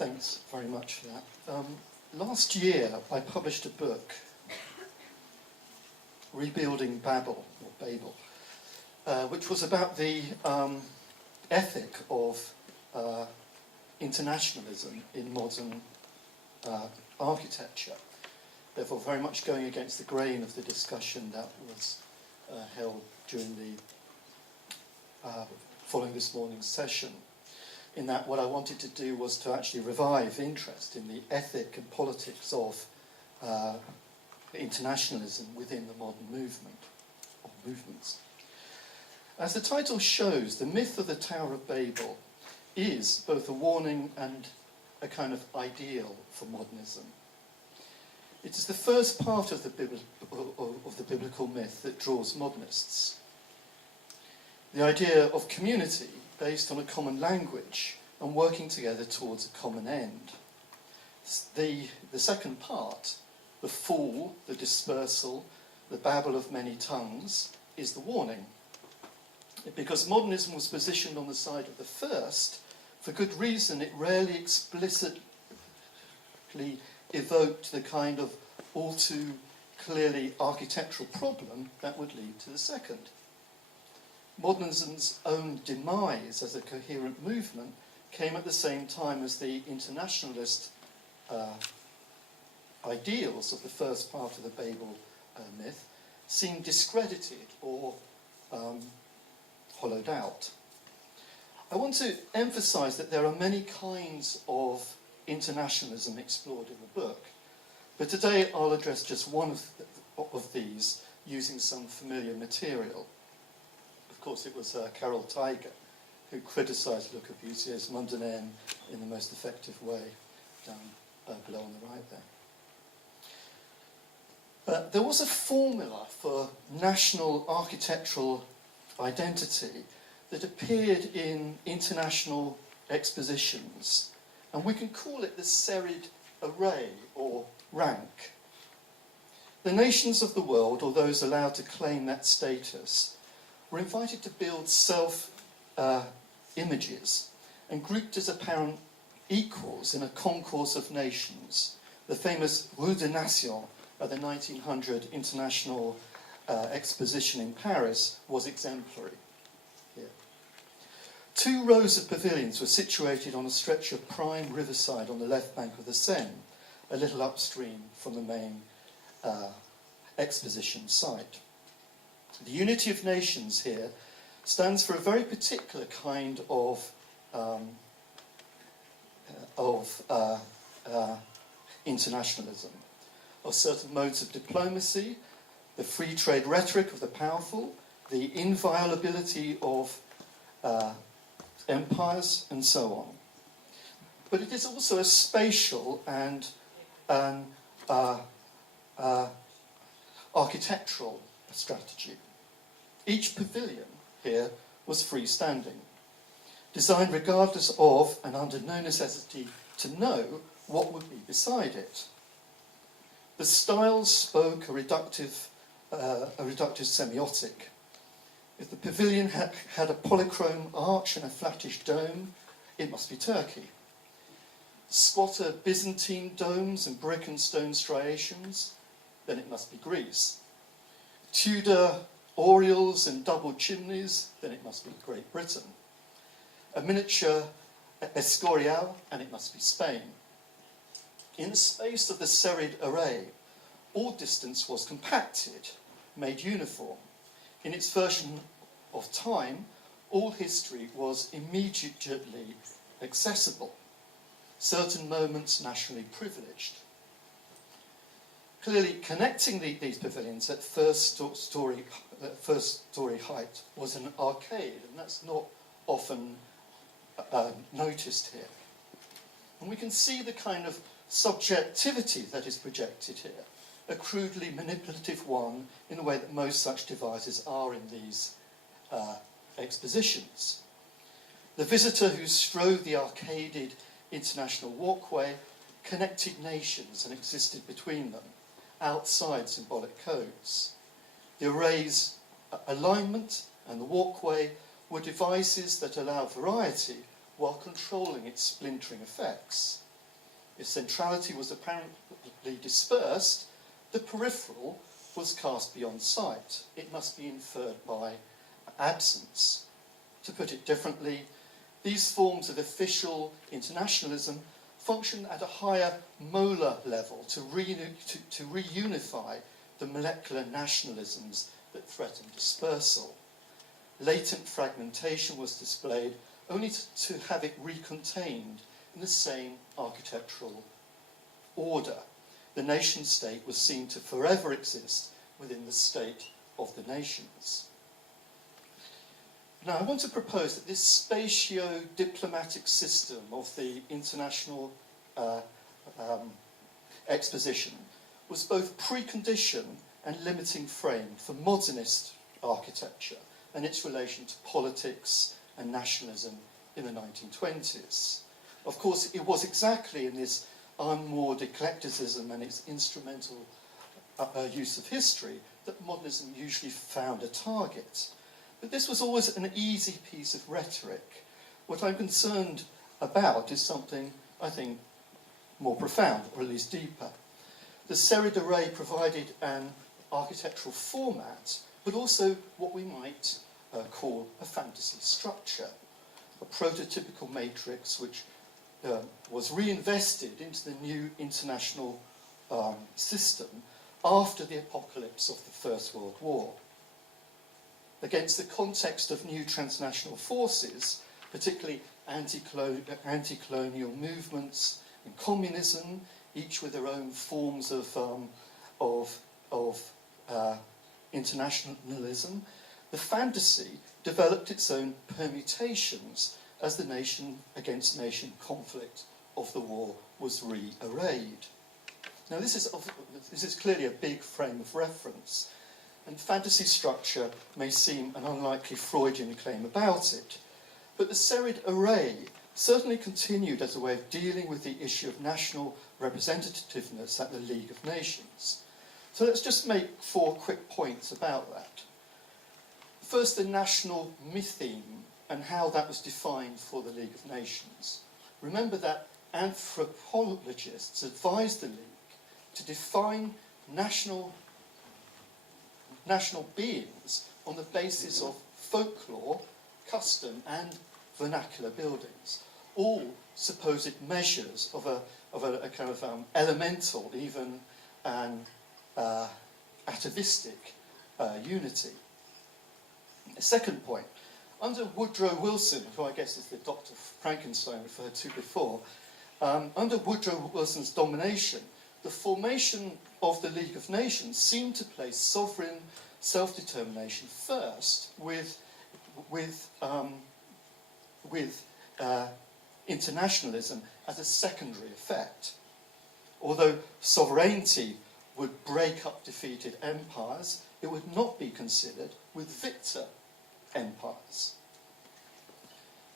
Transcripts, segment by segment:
Thanks very much for that. Last year, I published a book, Rebuilding Babel, or Babel, which was about the ethic of internationalism in modern architecture. Therefore, very much going against the grain of the discussion that was held during the following this morning's session. In that, what I wanted to do was to actually revive interest in the ethic and politics of internationalism within the modern movement, or movements. As the title shows, the myth of the Tower of Babel is both a warning and a kind of ideal for modernism. It is the first part of the biblical myth that draws modernists. The idea of community based on a common language and working together towards a common end. The second part, the fall, the dispersal, the babble of many tongues, is the warning. Because modernism was positioned on the side of the first, for good reason, it rarely explicitly evoked the kind of all too clearly architectural problem that would lead to the second. Modernism's own demise as a coherent movement came at the same time as the internationalist ideals of the first part of the Babel myth seemed discredited or hollowed out. I want to emphasize that there are many kinds of internationalism explored in the book, but today I'll address just one of these using some familiar material. Of course, it was Carol Tiger who criticised Le Corbusier's Mondaine in the most effective way, down below on the right there. There was a formula for national architectural identity that appeared in international expositions, and we can call it the serried array or rank. The nations of the world, or those allowed to claim that status, were invited to build self-images and grouped as apparent equals in a concourse of nations. The famous Rue des Nations at the 1900 International Exposition in Paris was exemplary here. 2 rows of pavilions were situated on a stretch of prime riverside on the left bank of the Seine, a little upstream from the main exposition site. The unity of nations here stands for a very particular kind of internationalism, of certain modes of diplomacy, the free trade rhetoric of the powerful, the inviolability of empires, and so on. But it is also a spatial and an architectural strategy. Each pavilion here was freestanding, designed regardless of and under no necessity to know what would be beside it. The styles spoke a reductive semiotic. If the pavilion had a polychrome arch and a flattish dome, it must be Turkey. Squatter Byzantine domes and brick and stone striations, then it must be Greece. Tudor oriels and double chimneys, then it must be Great Britain. A miniature Escorial, and it must be Spain. In the space of the serried array, all distance was compacted, made uniform. In its version of time, all history was immediately accessible, certain moments nationally privileged. Clearly, connecting these pavilions at first story height was an arcade, and that's not often noticed here. And we can see the kind of subjectivity that is projected here, a crudely manipulative one in the way that most such devices are in these expositions. The visitor who strode the arcaded international walkway connected nations and existed between them, outside symbolic codes. The array's alignment and the walkway were devices that allowed variety while controlling its splintering effects. If centrality was apparently dispersed, the peripheral was cast beyond sight. It must be inferred by absence. To put it differently, these forms of official internationalism function at a higher molar level to reunify the molecular nationalisms that threaten dispersal. Latent fragmentation was displayed only to have it recontained in the same architectural order. The nation-state was seen to forever exist within the state of the nations. Now, I want to propose that this spatio-diplomatic system of the international exposition was both precondition and limiting frame for modernist architecture and its relation to politics and nationalism in the 1920s. Of course, it was exactly in this unmoored eclecticism and its instrumental use of history that modernism usually found a target. But this was always an easy piece of rhetoric. What I'm concerned about is something, I think, more profound, or at least deeper. The serried array provided an architectural format, but also what we might call a fantasy structure, a prototypical matrix which was reinvested into the new international system after the apocalypse of the First World War. Against the context of new transnational forces, particularly anti-colonial movements and communism, each with their own forms of internationalism, the fantasy developed its own permutations as the nation-against-nation conflict of the war was re-arrayed. Now, this is clearly a big frame of reference, and fantasy structure may seem an unlikely Freudian claim about it, but the serried array certainly continued as a way of dealing with the issue of national representativeness at the League of Nations. So let's just make 4 quick points about that. First, the national mytheme and how that was defined for the League of Nations. Remember that anthropologists advised the League to define national beings on the basis of folklore, custom, and vernacular buildings, all supposed measures of a kind of elemental, even an atavistic unity. Second point, under Woodrow Wilson, who I guess is the Dr. Frankenstein referred to before, under Woodrow Wilson's domination, the formation of the League of Nations seemed to place sovereign self-determination first, with internationalism as a secondary effect. Although sovereignty would break up defeated empires, it would not be considered with victor empires.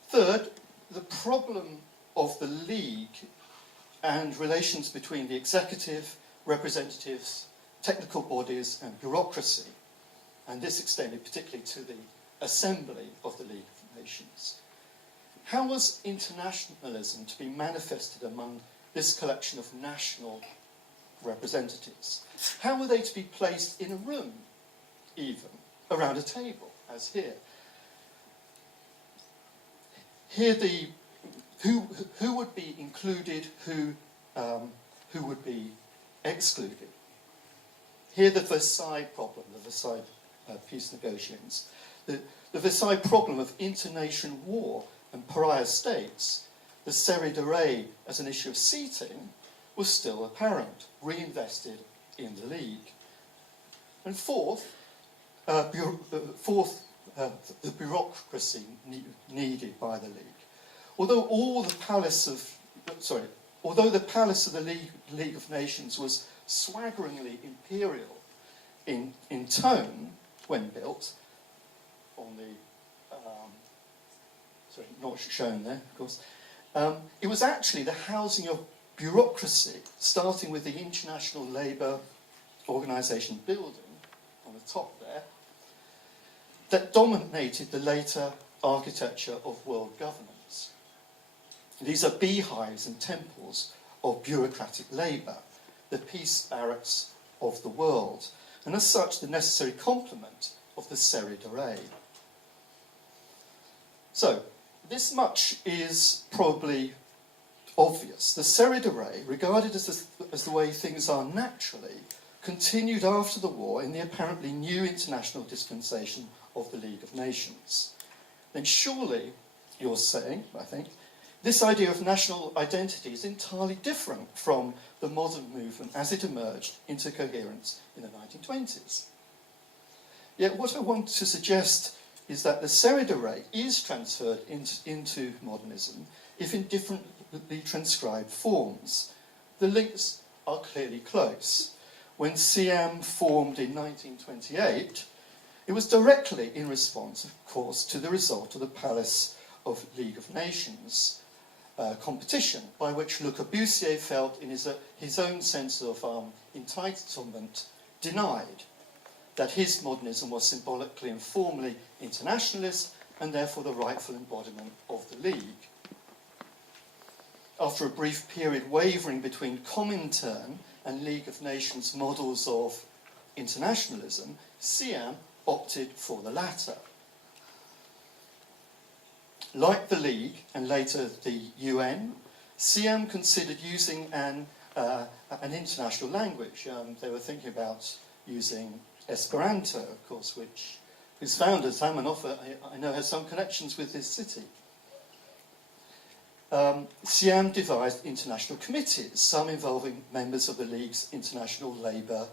Third, the problem of the League and relations between the executive, representatives, technical bodies and bureaucracy, and this extended particularly to the assembly of the League of Nations. How was internationalism to be manifested among this collection of national representatives? How were they to be placed in a room, even, around a table, as here? Here who would be included, who would be excluded? Here the Versailles problem, the Versailles peace negotiations. The Versailles problem of internation war and pariah states, the serried array as an issue of seating, was still apparent, reinvested in the League. And fourth, the bureaucracy needed by the League. Although the palace of the League of Nations was swaggeringly imperial in tone when built, on the not shown there, of course, it was actually the housing of bureaucracy, starting with the International Labour Organization building on the top there, that dominated the later architecture of world governance. These are beehives and temples of bureaucratic labour, the peace barracks of the world, and as such the necessary complement of the serried array. So, this much is probably obvious. The serried array, regarded as the way things are naturally, continued after the war in the apparently new international dispensation of the League of Nations. Then surely, you're saying, I think, this idea of national identity is entirely different from the modern movement as it emerged into coherence in the 1920s. Yet what I want to suggest is that the serried array is transferred into modernism, if in differently transcribed forms. The links are clearly close. When Šiame formed in 1928, it was directly in response, of course, to the result of the Palace of League of Nations competition, by which Le Corbusier felt in his own sense of entitlement denied, that his modernism was symbolically and formally internationalist and therefore the rightful embodiment of the League. After a brief period wavering between Comintern and League of Nations models of internationalism, Šiame opted for the latter. Like the League and later the UN, Šiame considered using an international language. They were thinking about using Esperanto, of course, whose founder, Zamenhof, I know has some connections with this city. Šiame devised international committees, some involving members of the League's International Labour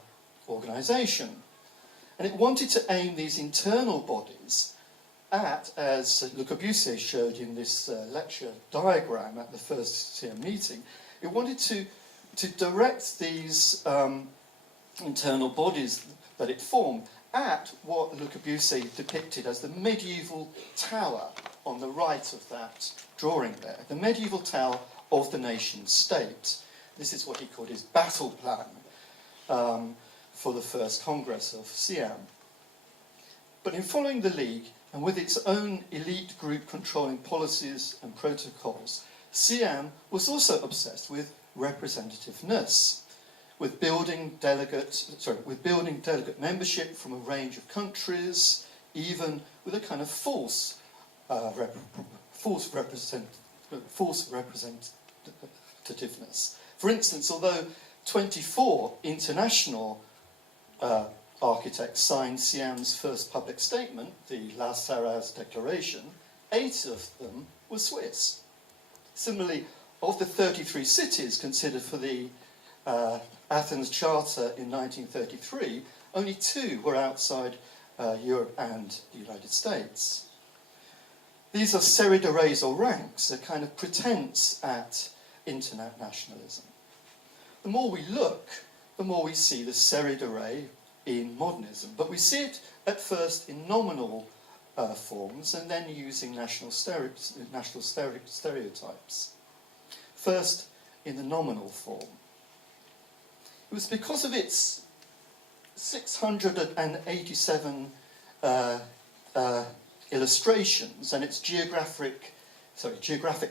Organization. And it wanted to aim these internal bodies at, as Le Corbusier showed in this lecture diagram at the first Šiame meeting, it wanted to direct these internal bodies that it formed at what Le Corbusier depicted as the medieval tower on the right of that drawing there, the medieval tower of the nation-state. This is what he called his battle plan for the first Congress of Šiame. But in following the League, and with its own elite group controlling policies and protocols, Šiame was also obsessed with representativeness, with building delegate membership from a range of countries, even with a kind of false representativeness. For instance, although 24 international architects signed Šiame's first public statement, the La Sarraz Declaration, 8 of them were Swiss. Similarly, of the 33 cities considered for the Athens Charter in 1933, only 2 were outside Europe and the United States. These are serried arrays or ranks, a kind of pretense at internationalism. The more we look, the more we see the serried array in modernism, but we see it at first in nominal forms and then using national stereotypes. First, in the nominal form. It was because of its 687 illustrations and its geographic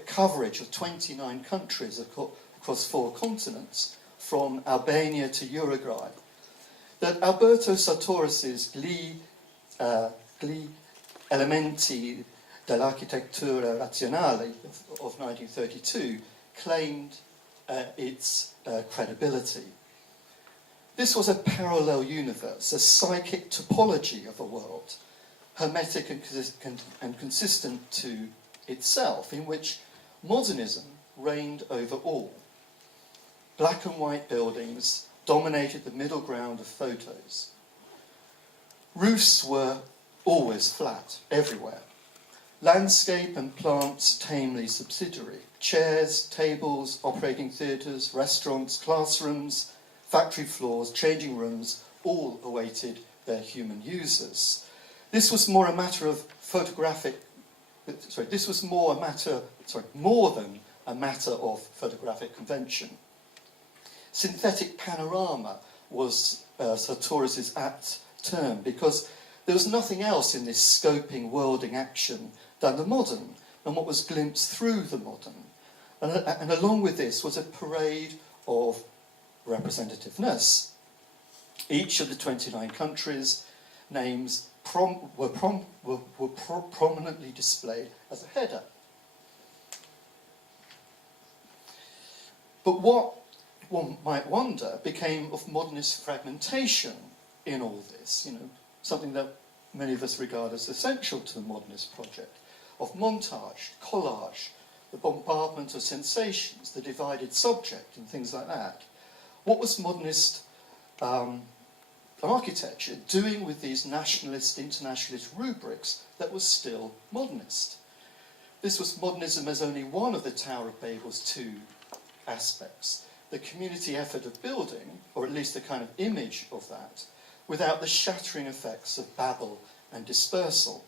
coverage of 29 countries across 4 continents, from Albania to Uruguay, that Alberto Sartoris's Gli elementi dell'architettura razionale of 1932 claimed its credibility. This was a parallel universe, a psychic topology of a world, hermetic and consistent to itself, in which modernism reigned over all. Black and white buildings dominated the middle ground of photos. Roofs were always flat, everywhere. Landscape and plants tamely subsidiary. Chairs, tables, operating theatres, restaurants, classrooms, factory floors, changing rooms, all awaited their human users. This was more a matter of more than a matter of photographic convention. Synthetic panorama was Sartoris's apt term, because there was nothing else in this scoping, worlding action than the modern, and what was glimpsed through the modern. And along with this was a parade of representativeness. Each of the 29 countries' names were prominently displayed as a header. But what one might wonder became of modernist fragmentation in all this, something that many of us regard as essential to the modernist project, of montage, collage, the bombardment of sensations, the divided subject, and things like that. What was modernist architecture doing with these nationalist, internationalist rubrics that was still modernist? This was modernism as only one of the Tower of Babel's two aspects. The community effort of building, or at least a kind of image of that, without the shattering effects of Babel and dispersal.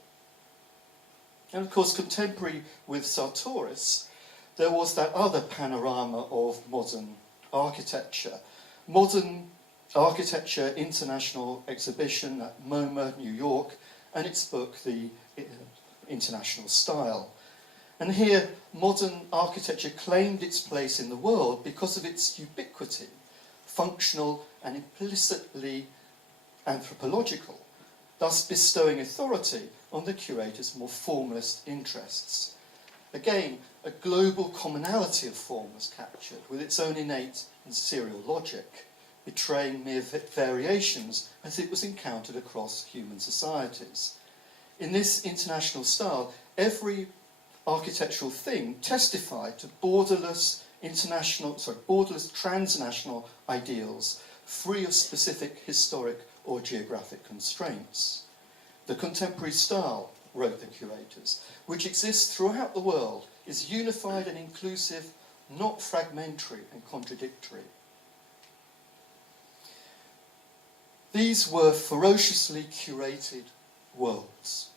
And of course, contemporary with Sartoris, there was that other panorama of modern architecture. Modern Architecture International Exhibition at MoMA, New York, and its book, The International Style. And here, modern architecture claimed its place in the world because of its ubiquity, functional and implicitly anthropological, thus bestowing authority on the curator's more formalist interests. Again, a global commonality of form was captured, with its own innate and serial logic, betraying mere variations as it was encountered across human societies. In this international style, every architectural thing testified to borderless transnational ideals, free of specific historic or geographic constraints. The contemporary style, wrote the curators, which exists throughout the world, is unified and inclusive, not fragmentary and contradictory. These were ferociously curated worlds.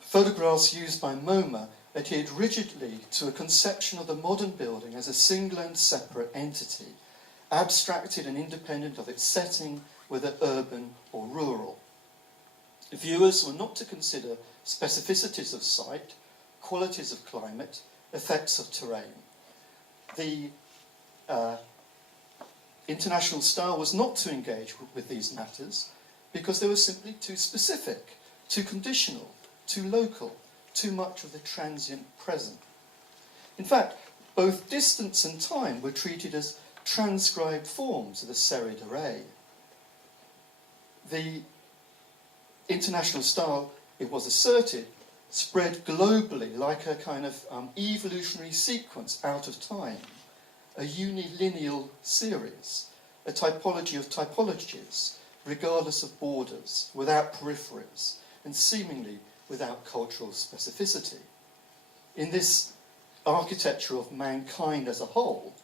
Photographs used by MoMA adhered rigidly to a conception of the modern building as a single and separate entity, abstracted and independent of its setting, whether urban or rural. Viewers were not to consider specificities of site, qualities of climate, effects of terrain. The international style was not to engage with these matters because they were simply too specific, too conditional, too local, too much of the transient present. In fact, both distance and time were treated as transcribed forms of the serried array. The international style, it was asserted, spread globally like a kind of evolutionary sequence out of time, a unilineal series, a typology of typologies, regardless of borders, without peripheries, and seemingly without cultural specificity. In this architecture of mankind as a whole,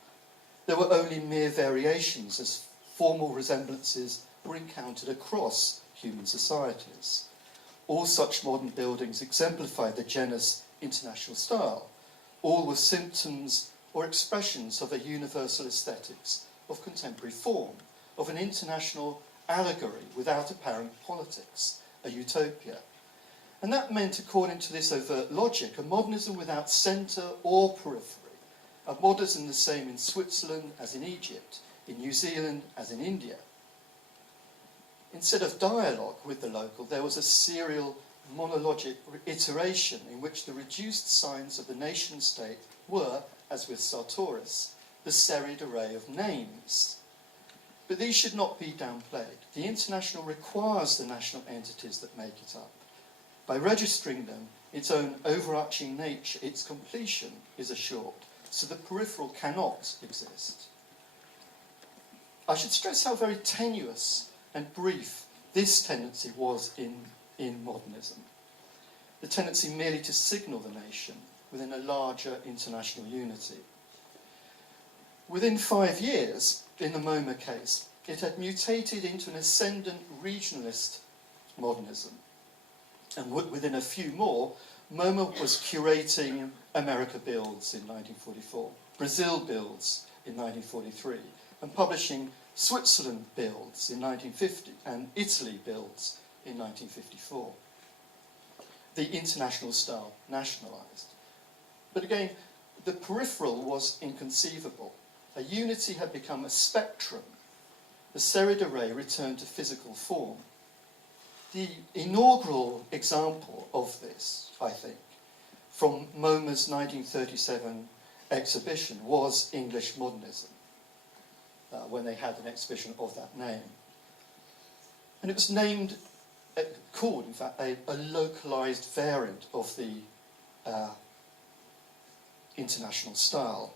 there were only mere variations as formal resemblances were encountered across human societies. All such modern buildings exemplified the genus international style. All were symptoms or expressions of a universal aesthetics of contemporary form, of an international allegory without apparent politics, a utopia. And that meant, according to this overt logic, a modernism without centre or periphery, a modernism the same in Switzerland as in Egypt, in New Zealand as in India. Instead of dialogue with the local, there was a serial monologic iteration in which the reduced signs of the nation-state were, as with Sartoris, the serried array of names. But these should not be downplayed. The international requires the national entities that make it up. By registering them, its own overarching nature, its completion, is assured, so the peripheral cannot exist. I should stress how very tenuous and brief this tendency was in modernism. The tendency merely to signal the nation within a larger international unity. Within 5 years, in the MoMA case, it had mutated into an ascendant regionalist modernism. And within a few more, MoMA was curating America Builds in 1944, Brazil Builds in 1943, and publishing Switzerland Builds in 1950 and Italy Builds in 1954. The international style nationalised. But again, the peripheral was inconceivable. A unity had become a spectrum. The serried array returned to physical form. The inaugural example of this, I think, from MoMA's 1937 exhibition was English modernism, when they had an exhibition of that name. And it was called, in fact, a localized variant of the international style.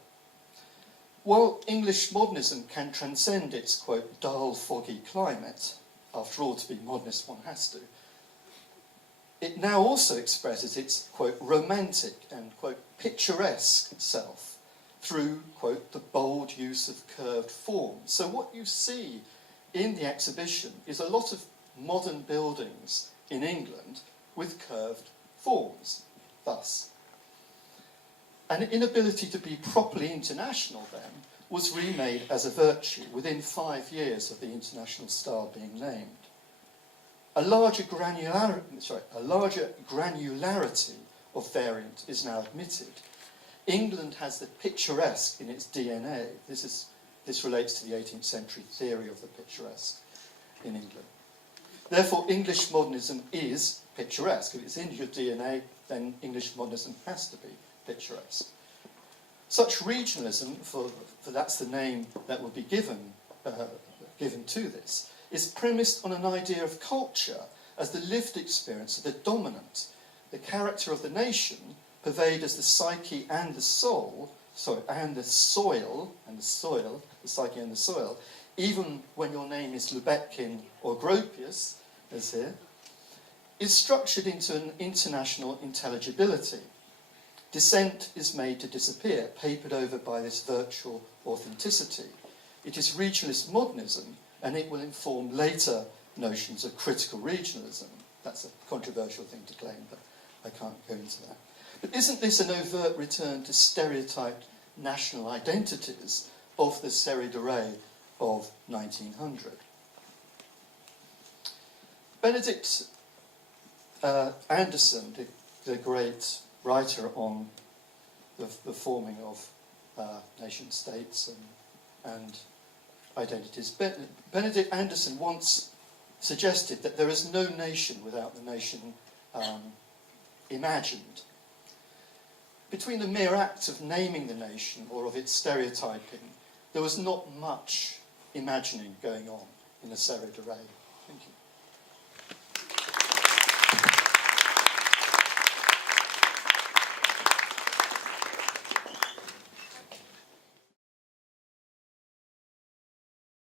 While English modernism can transcend its, quote, dull, foggy climate, after all, to be modernist one has to, it now also expresses its, quote, romantic and, quote, picturesque self through, quote, the bold use of curved forms. So what you see in the exhibition is a lot of modern buildings in England with curved forms, thus. An inability to be properly international, then, was remade as a virtue within 5 years of the international style being named. A larger granularity of variant is now admitted. England has the picturesque in its DNA. This relates to the 18th century theory of the picturesque in England. Therefore, English modernism is picturesque. If it's in your DNA, then English modernism has to be picturesque. Such regionalism, for that's the name that will be given to this, is premised on an idea of culture as the lived experience of the dominant, the character of the nation, pervade as the psyche and the soul, and the soil, the psyche and the soil, even when your name is Lubetkin or Gropius, as here, is structured into an international intelligibility. Dissent is made to disappear, papered over by this virtual authenticity. It is regionalist modernism, and it will inform later notions of critical regionalism. That's a controversial thing to claim, but I can't go into that. But isn't this an overt return to stereotyped national identities of the serried array of 1900? Benedict Anderson, the great writer on the forming of nation states and identities, Benedict Anderson once suggested that there is no nation without the nation imagined. Between the mere act of naming the nation or of its stereotyping, there was not much imagining going on in a serried array. Thank you.